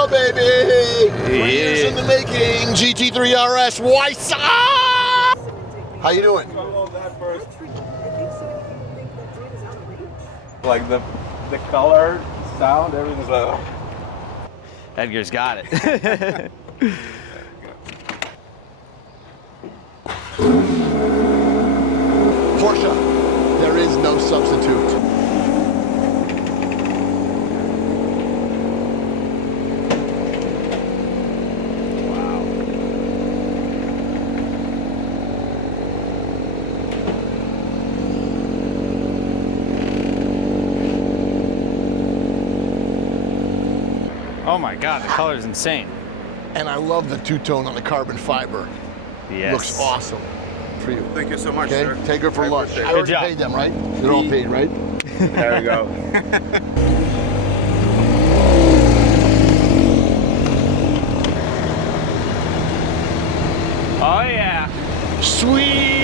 go, baby. 3 years in the making. GT3RS. What's up? How you doing? Like the color, sound, everything's like, oh. Edgar's got it. Porsche, there is no substitute. Oh my God, the color is insane. And I love the two-tone on the carbon fiber. Yes. Looks awesome for you. Thank you so much, Okay, sir. take her for lunch. I appreciate it. already job. paid them, right? They're all paid, right? There we go. Oh yeah. Sweet.